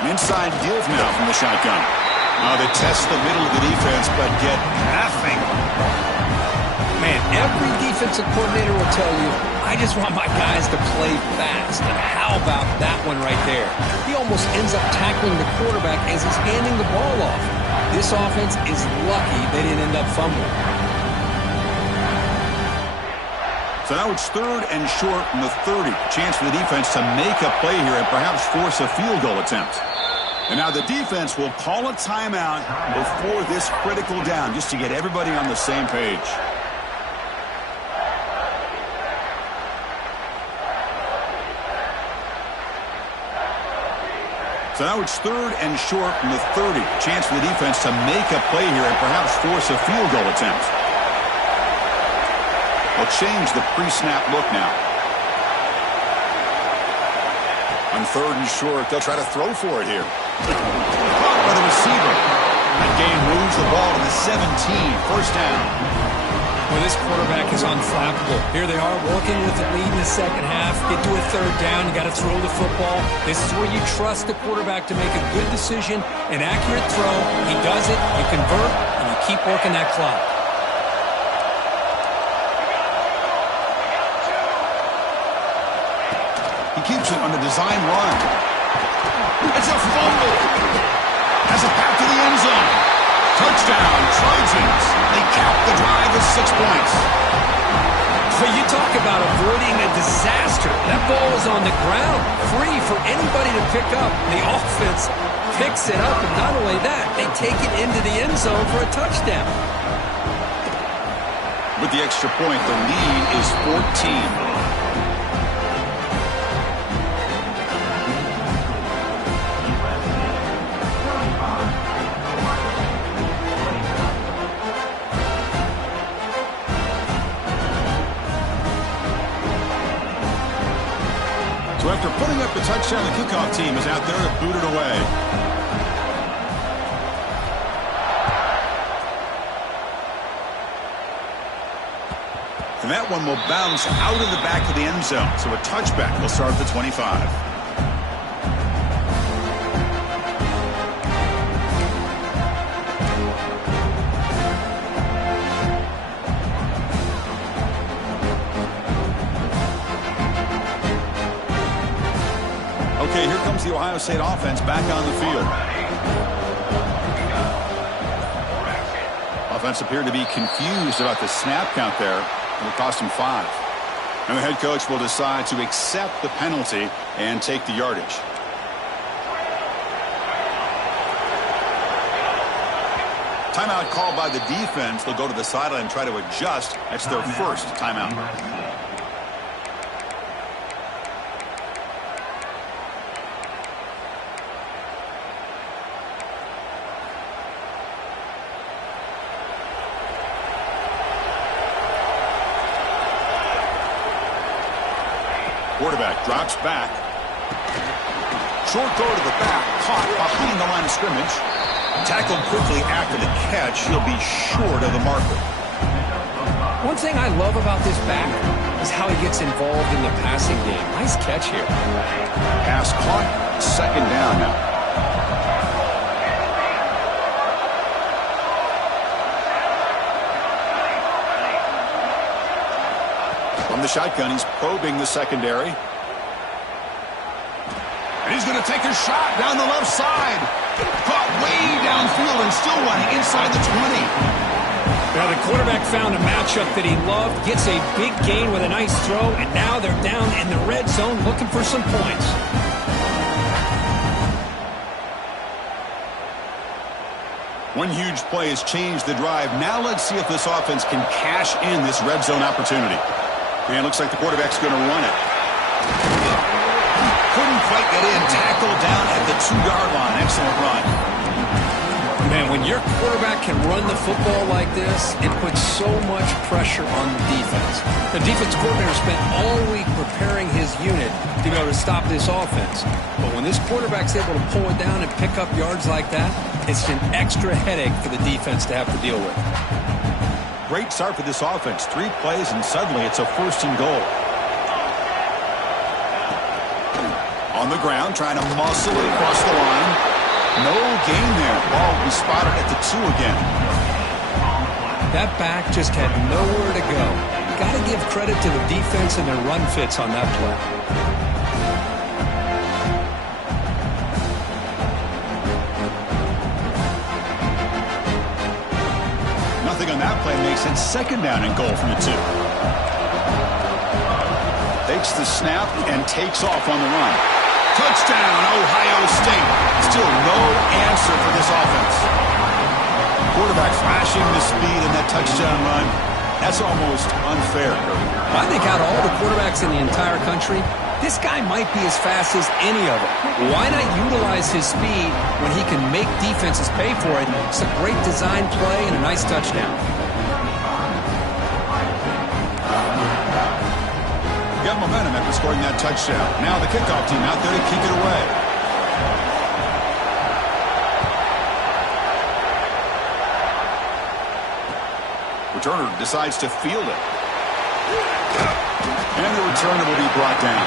An inside give now from the shotgun. They test the middle of the defense, but get nothing. Man, every defensive coordinator will tell you, I just want my guys to play fast. And how about that one right there? He almost ends up tackling the quarterback as he's handing the ball off. This offense is lucky they didn't end up fumbling. So now it's 3rd and short from the 30. Chance for the defense to make a play here and perhaps force a field goal attempt. And now the defense will call a timeout before this critical down just to get everybody on the same page. So now it's 3rd and short from the 30. Chance for the defense to make a play here and perhaps force a field goal attempt. They'll change the pre-snap look now. On 3rd and short, they'll try to throw for it here. Caught by the receiver. That gain moves the ball to the 17. First down. Well, this quarterback is unflappable. Here they are working with the lead in the second half. Get to a 3rd down. You got to throw the football. This is where you trust the quarterback to make a good decision, an accurate throw. He does it. You convert, and you keep working that clock. He keeps it on the design run. It's a fumble. Has a path to the end zone. Touchdown, Trojans. They cap the drive with 6 points. But you talk about avoiding a disaster. That ball is on the ground, free for anybody to pick up. The offense picks it up, and not only that, they take it into the end zone for a touchdown. With the extra point, the lead is 14. So after putting up the touchdown, the kickoff team is out there to boot it away. And that one will bounce out of the back of the end zone. So a touchback will start at the 25. Okay, here comes the Ohio State offense back on the field. Offense appeared to be confused about the snap count there. It'll cost him 5. And the head coach will decide to accept the penalty and take the yardage. Timeout called by the defense. They'll go to the sideline and try to adjust. That's their first timeout. Quarterback drops back. Short go to the back. Caught behind the line of scrimmage. Tackled quickly after the catch. He'll be short of the marker. One thing I love about this back is how he gets involved in the passing game. Nice catch here. Pass caught. 2nd down now. From the shotgun, he's probing the secondary. And he's going to take a shot down the left side. Caught way downfield and still running inside the 20. Now the quarterback found a matchup that he loved, gets a big gain with a nice throw, and now they're down in the red zone looking for some points. One huge play has changed the drive. Now let's see if this offense can cash in this red zone opportunity. And it looks like the quarterback's going to run it. Couldn't quite get in. Tackled down at the 2-yard line. Excellent run. Man, when your quarterback can run the football like this, it puts so much pressure on the defense. The defense coordinator spent all week preparing his unit to be able to stop this offense. But when this quarterback's able to pull it down and pick up yards like that, it's an extra headache for the defense to have to deal with. Great start for this offense. 3 plays, and suddenly it's a 1st and goal. On the ground, trying to muscle it across the line. No gain there. Ball will be spotted at the 2 again. That back just had nowhere to go. Got to give credit to the defense and their run fits on that play. Nothing on that play makes it 2nd down and goal from the 2. Takes the snap and takes off on the run. Touchdown, Ohio State. Still no answer for this offense. Quarterback flashing the speed in that touchdown run. That's almost unfair. I think out of all the quarterbacks in the entire country, this guy might be as fast as any of them. Why not utilize his speed when he can make defenses pay for it? It's a great design play and a nice touchdown. Got momentum after scoring that touchdown. Now the kickoff team out there to kick it away. Returner decides to field it. And the returner will be brought down.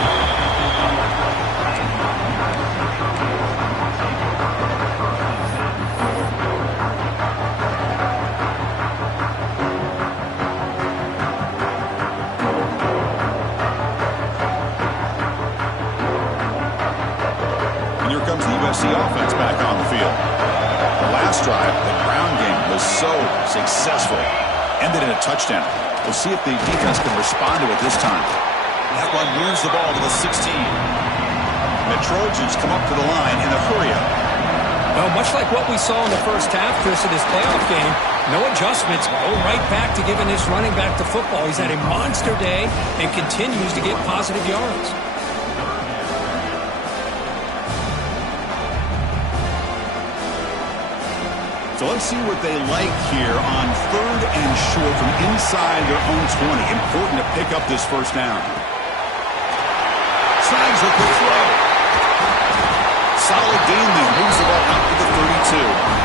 Comes the USC offense back on the field. The last drive, the ground game was so successful. Ended in a touchdown. We'll see if the defense can respond to it this time. That one moves the ball to the 16. The Trojans come up to the line in a hurry-up. Well, much like what we saw in the first half, Chris, of this playoff game, no adjustments. Go right back to giving this running back the football. He's had a monster day and continues to get positive yards. So let's see what they like here on 3rd and short from inside their own 20. Important to pick up this first down. Snags a quick throw. Solid gain there. Moves the ball out to the 32.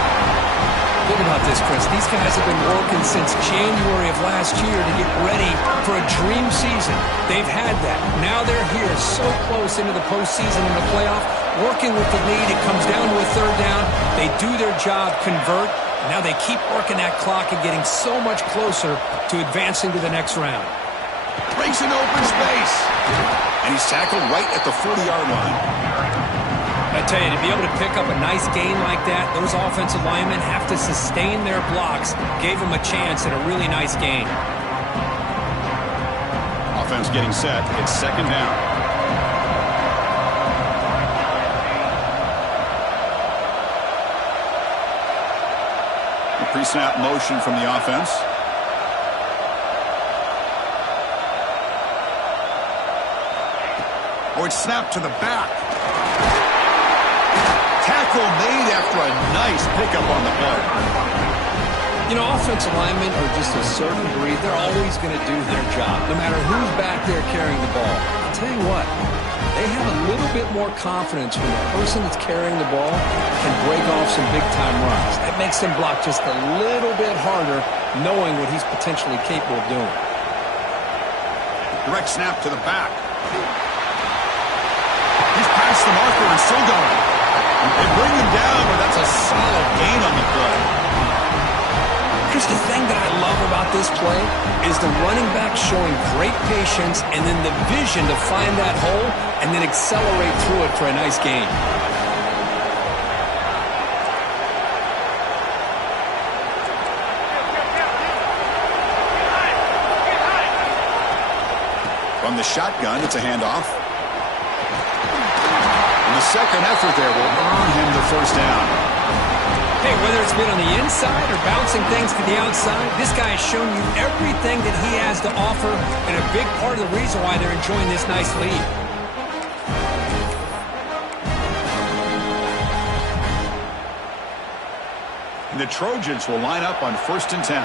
Think about this, Chris. These guys have been working since January of last year to get ready for a dream season. They've had that. Now they're here so close into the postseason and the playoff. Working with the lead, it comes down to a 3rd down. They do their job, convert. Now they keep working that clock and getting so much closer to advancing to the next round. Breaks an open space. And he's tackled right at the 40-yard line. I tell you, to be able to pick up a nice gain like that, those offensive linemen have to sustain their blocks. Gave them a chance at a really nice gain. Offense getting set. It's 2nd down. Pre-snap motion from the offense. It's snapped to the back. Tackle made after a nice pickup on the play. You know, offensive linemen are just a certain breed. They're always going to do their job, no matter who's back there carrying the ball. I'll tell you what, they have a little bit more confidence when the person that's carrying the ball can break off some big-time runs. That makes them block just a little bit harder, knowing what he's potentially capable of doing. Direct snap to the back. He's past the marker and still going. They bring him down, but that's a solid gain on the play. Chris, the thing that I love about this play is the running back showing great patience and then the vision to find that hole and then accelerate through it for a nice gain. From the shotgun, it's a handoff. And the second effort there will earn him the first down. Hey, whether it's been on the inside or bouncing things to the outside, this guy has shown you everything that he has to offer and a big part of the reason why they're enjoying this nice lead. And the Trojans will line up on 1st and 10.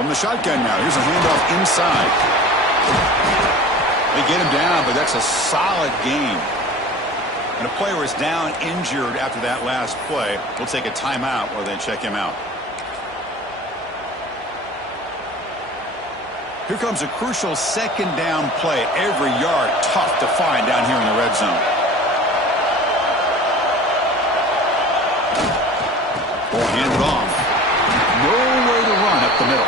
From the shotgun now, here's a handoff inside. They get him down, but that's a solid gain. And a player is down injured after that last play. We'll take a timeout or then check him out. Here comes a crucial second down play. Every yard tough to find down here in the red zone. Ball handed off. Nowhere to run up the middle.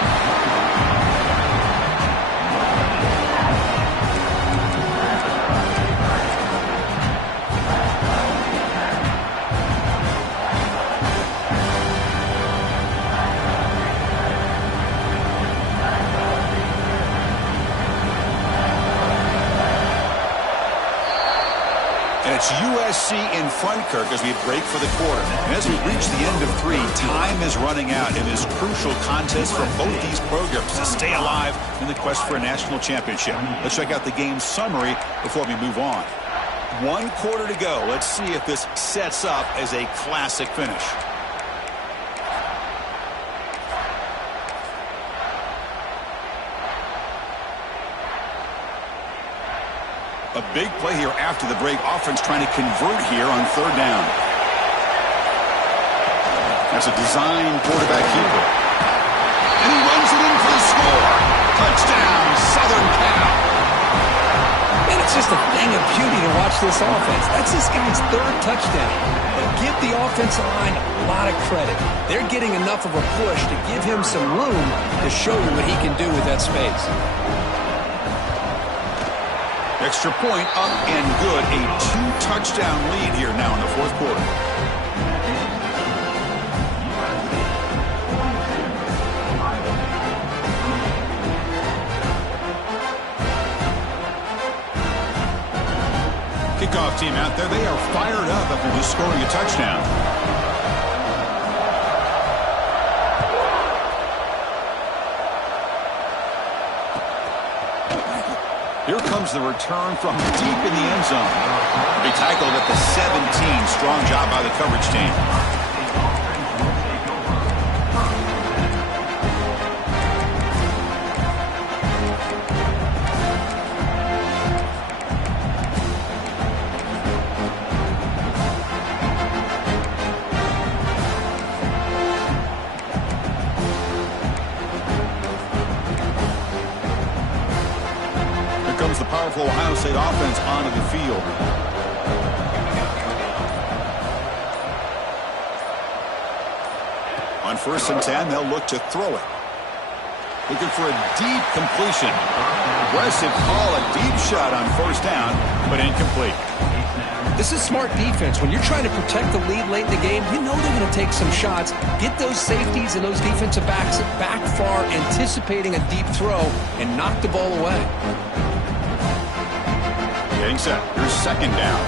It's USC in front, Kirk, as we break for the quarter. And as we reach the end of 3, time is running out in this crucial contest for both these programs to stay alive in the quest for a national championship. Let's check out the game summary before we move on. 1 quarter to go. Let's see if this sets up as a classic finish. A big play here after the break. Offense trying to convert here on 3rd down. That's a design quarterback keeper. And he runs it in for the score. Touchdown, Southern Cal. And it's just a thing of beauty to watch this offense. That's this guy's 3rd touchdown. But give the offensive line a lot of credit. They're getting enough of a push to give him some room to show you what he can do with that space. Extra point up and good. A 2-touchdown lead here now in the 4th quarter. Kickoff team out there. They are fired up after just scoring a touchdown. Here comes the return from deep in the end zone. They tackled at the 17. Strong job by the coverage team. Comes the powerful Ohio State offense onto the field. On 1st and 10, they'll look to throw it. Looking for a deep completion. Aggressive call, a deep shot on 1st down, but incomplete. This is smart defense. When you're trying to protect the lead late in the game, you know they're going to take some shots. Get those safeties and those defensive backs back far, anticipating a deep throw, and knock the ball away. Getting set. Here's 2nd down.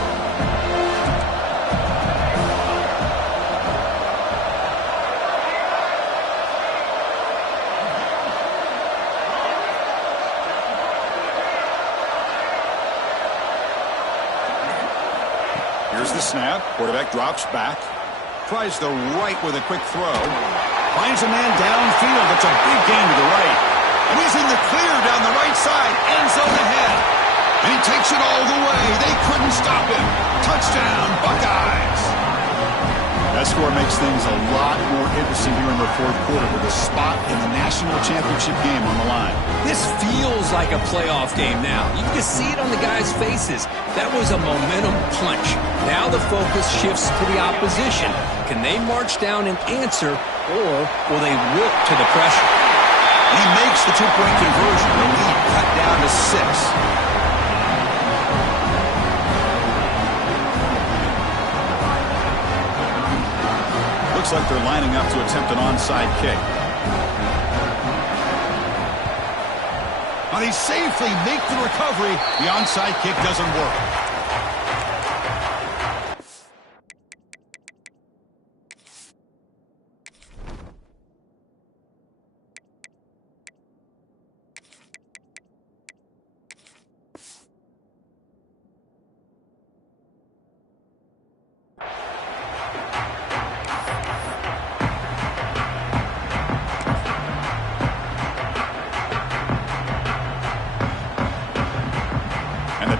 Here's the snap. Quarterback drops back. Tries the right with a quick throw. Finds a man downfield. It's a big gain to the right. And he's in the clear down the right side. End zone ahead. And he takes it all the way. They couldn't stop him. Touchdown, Buckeyes. That score makes things a lot more interesting here in the 4th quarter with a spot in the national championship game on the line. This feels like a playoff game now. You can see it on the guys' faces. That was a momentum punch. Now the focus shifts to the opposition. Can they march down and answer, or will they wilt to the pressure? And he makes the 2-point conversion. The lead cut down to 6. Looks like they're lining up to attempt an onside kick. Now they safely make the recovery. The onside kick doesn't work.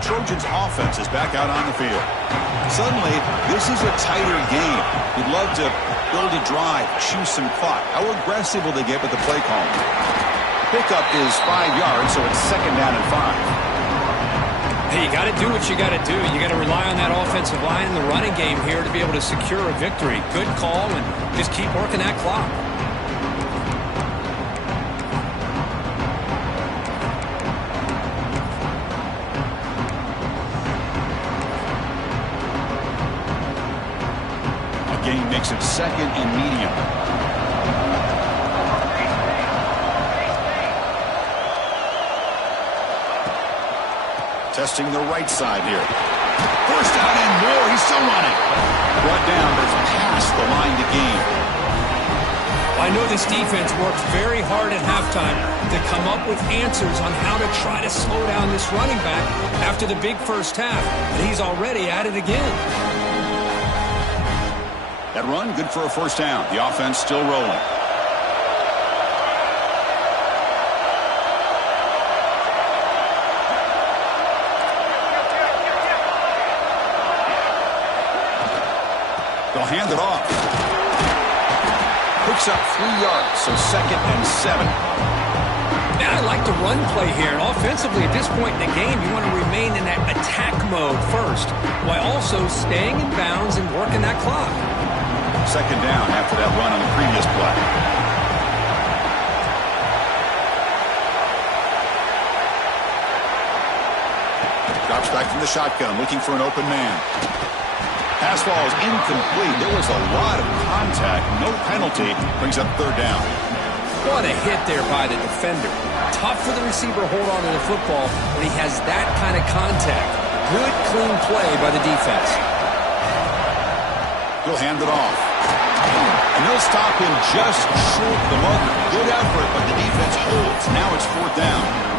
Trojans offense is back out on the field. Suddenly, this is a tighter game. You'd love to build a drive, choose some clock. How aggressive will they get with the play call? Pickup is 5 yards, so it's 2nd down and 5. Hey, you got to do what you got to do. You got to rely on that offensive line in the running game here to be able to secure a victory. Good call, and just keep working that clock. A gain makes it 2nd and medium. Testing the right side here. First down and more. He's still running. Brought down, but it's past the line to gain. I know this defense worked very hard at halftime to come up with answers on how to try to slow down this running back after the big first half. And he's already at it again. That run, good for a first down. The offense still rolling. They'll hand it off. Picks up 3 yards, so 2nd and 7. And I like the run play here. And offensively, at this point in the game, you want to remain in that attack mode first, while also staying in bounds and working that clock. 2nd down after that run on the previous play. Drops back from the shotgun, looking for an open man. Pass ball is incomplete. There was a lot of contact. No penalty. Brings up 3rd down. What a hit there by the defender. Tough for the receiver to hold on to the football when he has that kind of contact. Good, clean play by the defense. He'll hand it off. And they'll stop him just short of the marker. Good effort, but the defense holds. Now it's 4th down.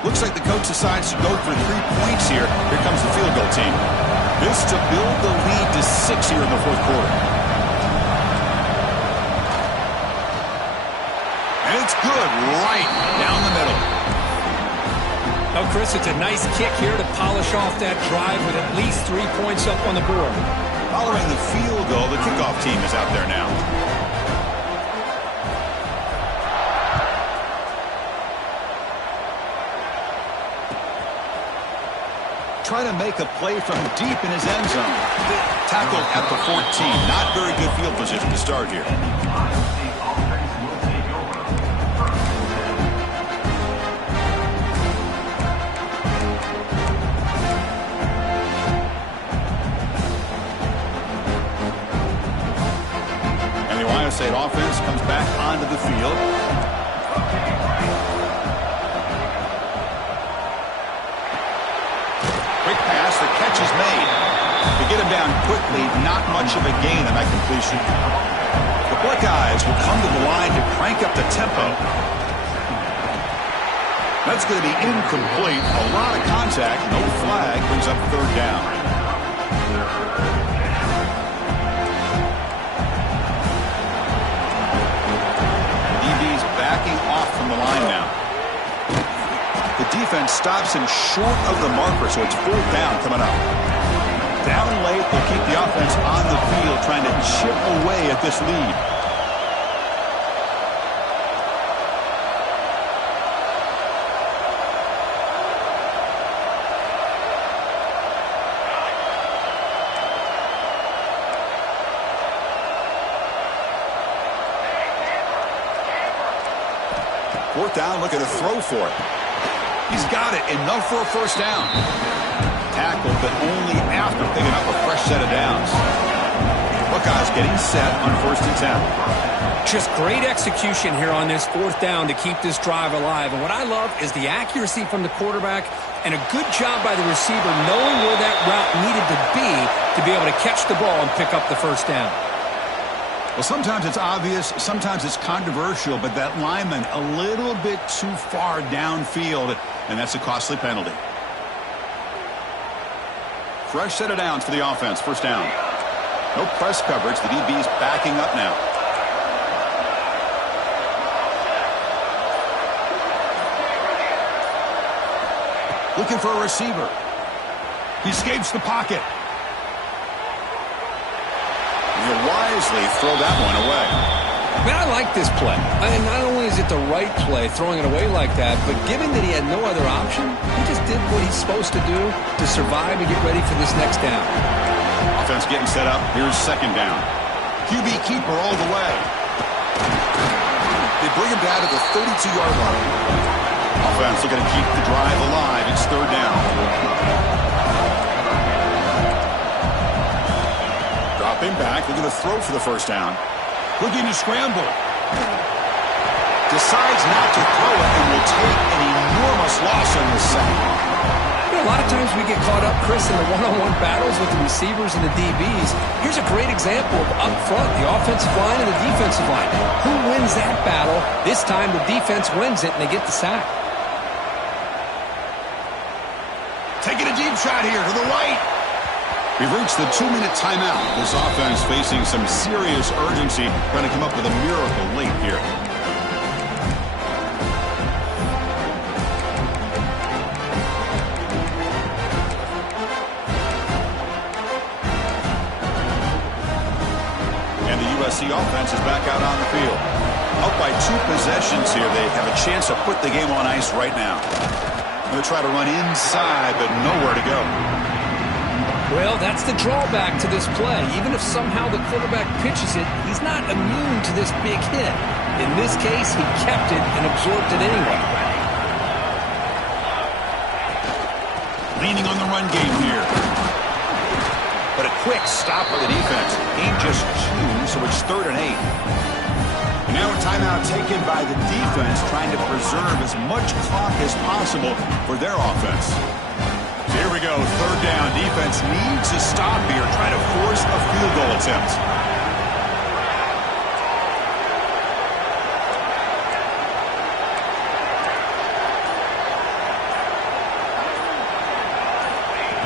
Looks like the coach decides to go for 3 points here. Here comes the field goal team. This to build the lead to 6 here in the 4th quarter. And it's good right down the middle. Now, Chris, it's a nice kick here to polish off that drive with at least 3 points up on the board. Following the field goal, the kickoff team is out there now. Trying to make a play from deep in his end zone. Tackled at the 14. Not very good field position to start here. And the Ohio State offense comes back onto the field. The catch is made. To get him down quickly, not much of a gain on that completion. The Buckeyes will come to the line to crank up the tempo. That's going to be incomplete. A lot of contact. No flag. Brings up 3rd down. DB's backing off from the line now. The defense stops him short of the marker, so it's 4th down coming up. Down late, they'll keep the offense on the field, trying to chip away at this lead. Fourth down, looking to throw for it. He's got it. Enough for a first down. Tackled, but only after picking up a fresh set of downs. Buckeyes getting set on 1st and 10. Just great execution here on this 4th down to keep this drive alive. And what I love is the accuracy from the quarterback and a good job by the receiver knowing where that route needed to be able to catch the ball and pick up the first down. Well, sometimes it's obvious, sometimes it's controversial, but that lineman a little bit too far downfield, and that's a costly penalty. Fresh set of downs for the offense. First down. No press coverage. The DB's backing up now. Looking for a receiver. He escapes the pocket. wisely throw that one away. Man, I like this play. And not only is it the right play, throwing it away like that, but given that he had no other option, he just did what he's supposed to do to survive and get ready for this next down. Offense getting set up. Here's second down. QB keeper all the way. They bring him down to the 32-yard line. Offense looking to keep the drive alive. It's third down. Dropping back. Looking to throw for the first down. Looking to scramble. Decides not to throw it and will take an enormous loss on this sack. A lot of times we get caught up, Chris, in the one-on-one battles with the receivers and the DBs. Here's a great example of up front, the offensive line and the defensive line. Who wins that battle? This time the defense wins it and they get the sack. Taking a deep shot here to the right. We've reached the 2-minute timeout. This offense facing some serious urgency, trying to come up with a miracle late here. And the USC offense is back out on the field. Up by 2 possessions here. They have a chance to put the game on ice right now. They'll try to run inside, but nowhere to go. Well, that's the drawback to this play. Even if somehow the quarterback pitches it, he's not immune to this big hit. In this case, he kept it and absorbed it anyway. Leaning on the run game here. But a quick stop for the defense. Gain just 2, so it's 3rd and 8. And now a timeout taken by the defense, trying to preserve as much clock as possible for their offense. So here we go, 3rd down. Defense needs a stop here, trying to force a field goal attempt.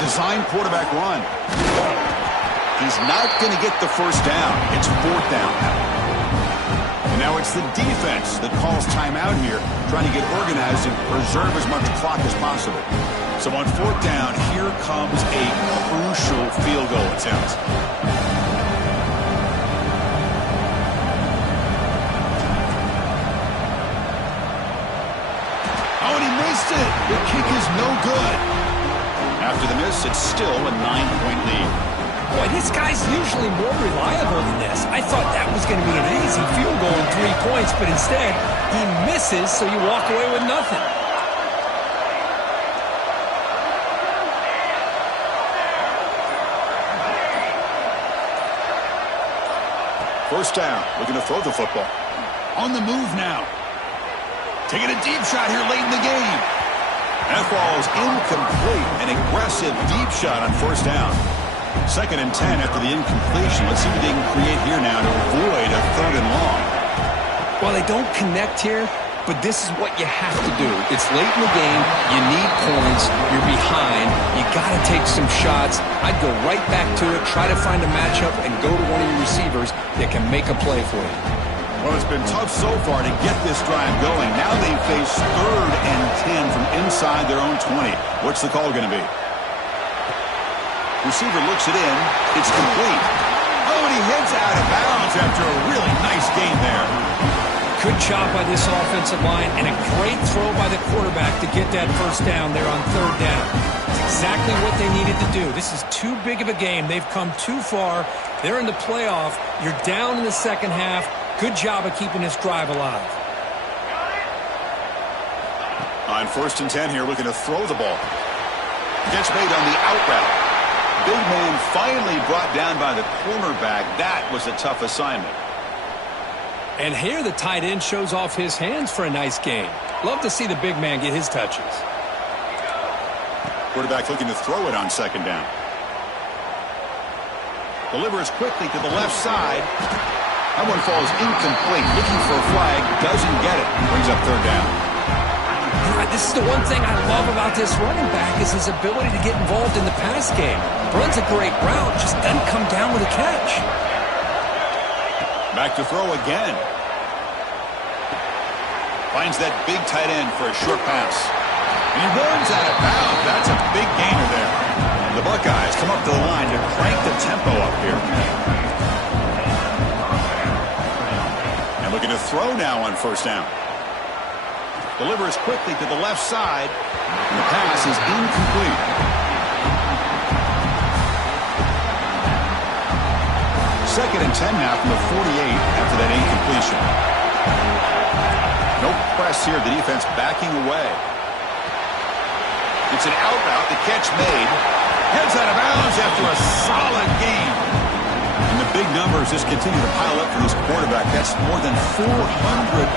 Design quarterback run. He's not going to get the first down. It's 4th down now. And now it's the defense that calls timeout here, trying to get organized and preserve as much clock as possible. So on 4th down, here comes a crucial field goal attempt. Oh, and he missed it. The kick is no good. After the miss, it's still a 9-point lead. Boy, this guy's usually more reliable than this. I thought that was going to be an easy field goal in 3 points, but instead, he misses, so you walk away with nothing. First down, looking to throw the football. On the move now. Taking a deep shot here late in the game. That ball is incomplete. An aggressive deep shot on first down. 2nd and 10 after the incompletion. Let's see what they can create here now to avoid a 3rd and long. Well, they don't connect here, but this is what you have to do. It's late in the game. You need points. You're behind. You got to take some shots. I'd go right back to it, try to find a matchup, and go to one of your receivers that can make a play for you. Well, it's been tough so far to get this drive going. Now they face 3rd and 10 from inside their own 20. What's the call going to be? Receiver looks it in. It's complete. Oh, and he heads out of bounds after a really nice gain there. Good job by this offensive line and a great throw by the quarterback to get that first down there on 3rd down. It's exactly what they needed to do. This is too big of a game. They've come too far. They're in the playoff. You're down in the second half. Good job of keeping this drive alive. On 1st and 10 here, looking to throw the ball. Gets made on the out route. Big man finally brought down by the cornerback. That was a tough assignment. And here the tight end shows off his hands for a nice game. Love to see the big man get his touches. Quarterback looking to throw it on 2nd down. Delivers quickly to the left side. That one falls incomplete. Looking for a flag. Doesn't get it. Brings up 3rd down. This is the one thing I love about this running back is his ability to get involved in the pass game. Runs a great route, just doesn't come down with a catch. Back to throw again. Finds that big tight end for a short pass. And he runs out of bounds. That's a big gainer there. The Buckeyes come up to the line to crank the tempo up here. Looking to throw now on first down. Delivers quickly to the left side. And the pass is incomplete. Second and 10 now from the 48 after that incompletion. No press here. The defense backing away. It's an out route. The catch made. Heads out of bounds after a solid game. And the big numbers just continue to pile up for this quarterback. That's more than 400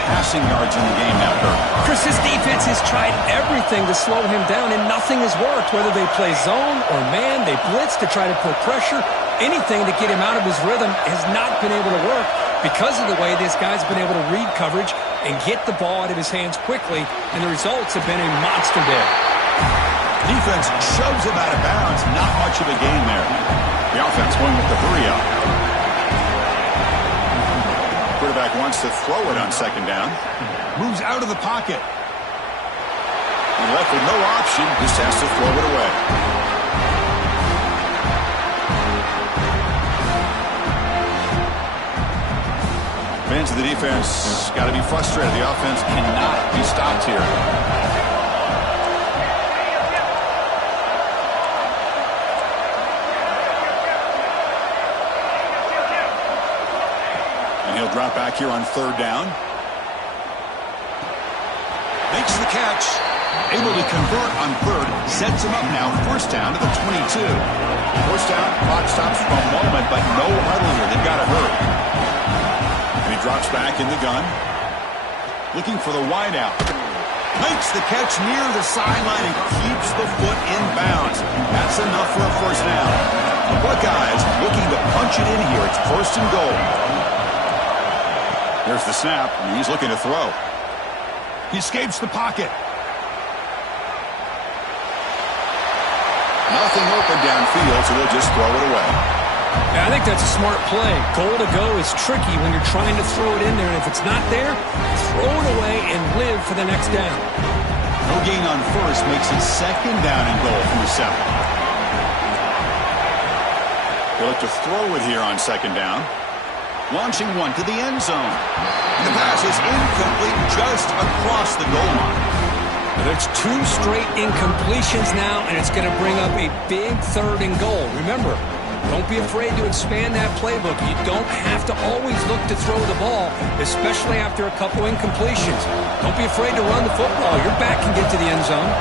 passing yards in the game now, Kirk. Chris, this defense has tried everything to slow him down, and nothing has worked. Whether they play zone or man, they blitz to try to put pressure. Anything to get him out of his rhythm has not been able to work because of the way this guy's been able to read coverage and get the ball out of his hands quickly, and the results have been a monster day. Defense shoves him out of bounds. Not much of a gain there. The offense going with the hurry up. Quarterback wants to throw it on second down. Moves out of the pocket. And left with no option. Just has to throw it away. Fans of the defense got to be frustrated. The offense cannot be stopped here. He'll drop back here on third down. Makes the catch. Able to convert on third. Sets him up now. First down to the 22. First down. Clock stops for a moment, but no huddle here. They've got to hurry. And he drops back in the gun. Looking for the wideout. Makes the catch near the sideline and keeps the foot in bounds. That's enough for a first down. The Buckeyes looking to punch it in here. It's first and goal. There's the snap, and he's looking to throw. He escapes the pocket. Nothing open downfield, so they'll just throw it away. Yeah, I think that's a smart play. Goal to go is tricky when you're trying to throw it in there, and if it's not there, throw it away and live for the next down. No gain on first makes it second down and goal from the 7. They'll look to throw it here on second down. Launching one to the end zone. The pass is incomplete just across the goal line. There's 2 straight incompletions now, and it's going to bring up a big third and goal. Remember, don't be afraid to expand that playbook. You don't have to always look to throw the ball, especially after a couple incompletions. Don't be afraid to run the football. Your back can get to the end zone.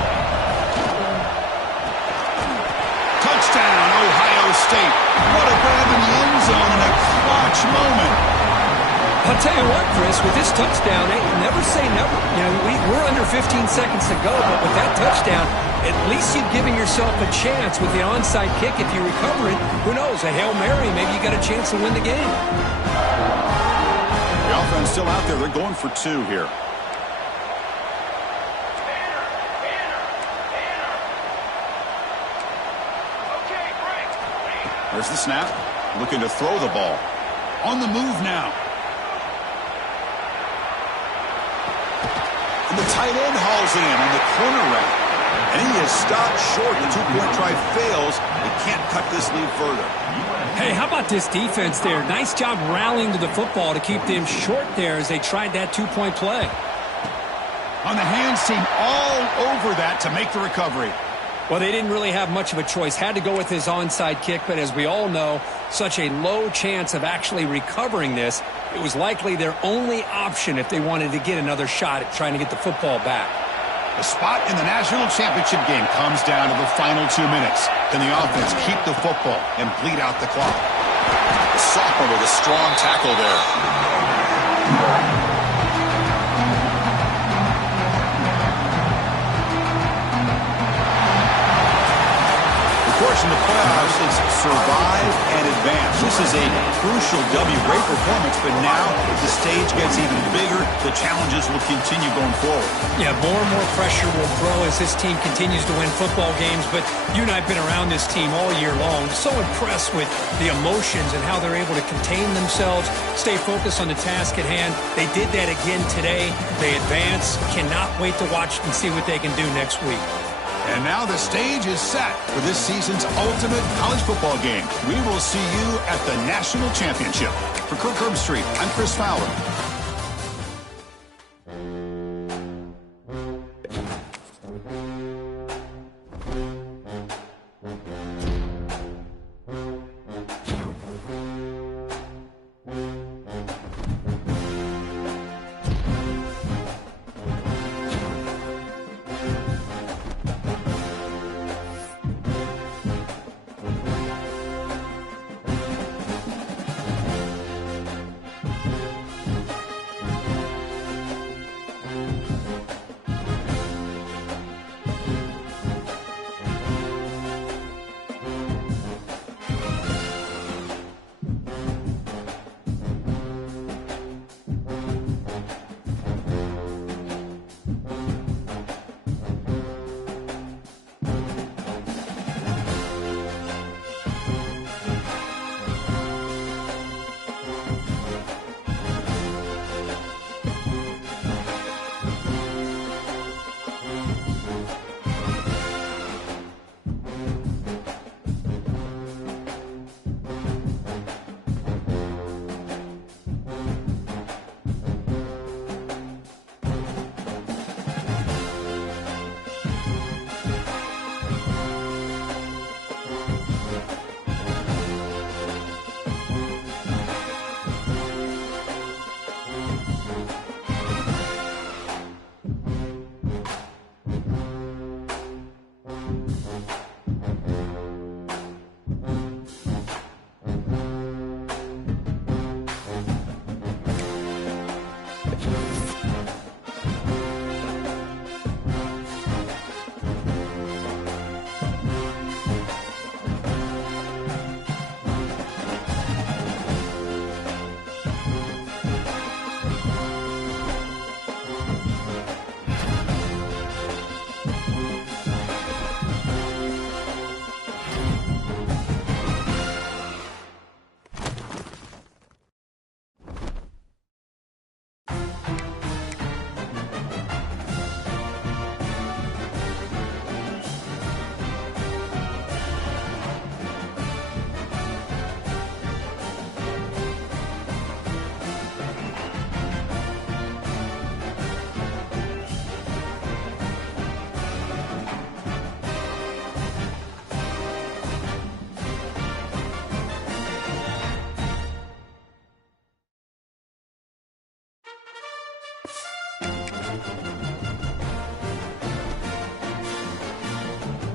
Touchdown, Ohio State. What a grab in the end zone in a clutch moment. I'll tell you what, Chris, with this touchdown, never say never. You know, we're under 15 seconds to go, but with that touchdown, at least you've given yourself a chance with the onside kick. If you recover it, who knows, a Hail Mary, maybe you got a chance to win the game. The offense still out there. They're going for 2 here. There's the snap. Looking to throw the ball. On the move now. And the tight end hauls it in on the corner route. And he is stopped short. The 2-point try fails. They can't cut this lead further. Hey, how about this defense there? Nice job rallying to the football to keep them short there as they tried that 2-point play. On the hands team all over that to make the recovery. Well, they didn't really have much of a choice. Had to go with his onside kick, but as we all know, such a low chance of actually recovering this. It was likely their only option if they wanted to get another shot at trying to get the football back. The spot in the national championship game comes down to the final 2 minutes. Can the offense keep the football and bleed out the clock? The sophomore with a strong tackle there. Of course, in the playoffs, it's survive and advance. This is a crucial W. Great performance, but now the stage gets even bigger. The challenges will continue going forward. Yeah, more and more pressure will grow as this team continues to win football games, but you and I have been around this team all year long. So impressed with the emotions and how they're able to contain themselves, stay focused on the task at hand. They did that again today. They advance. Cannot wait to watch and see what they can do next week. And now the stage is set for this season's ultimate college football game. We will see you at the national championship. For Kirk Herbstreit, I'm Chris Fowler.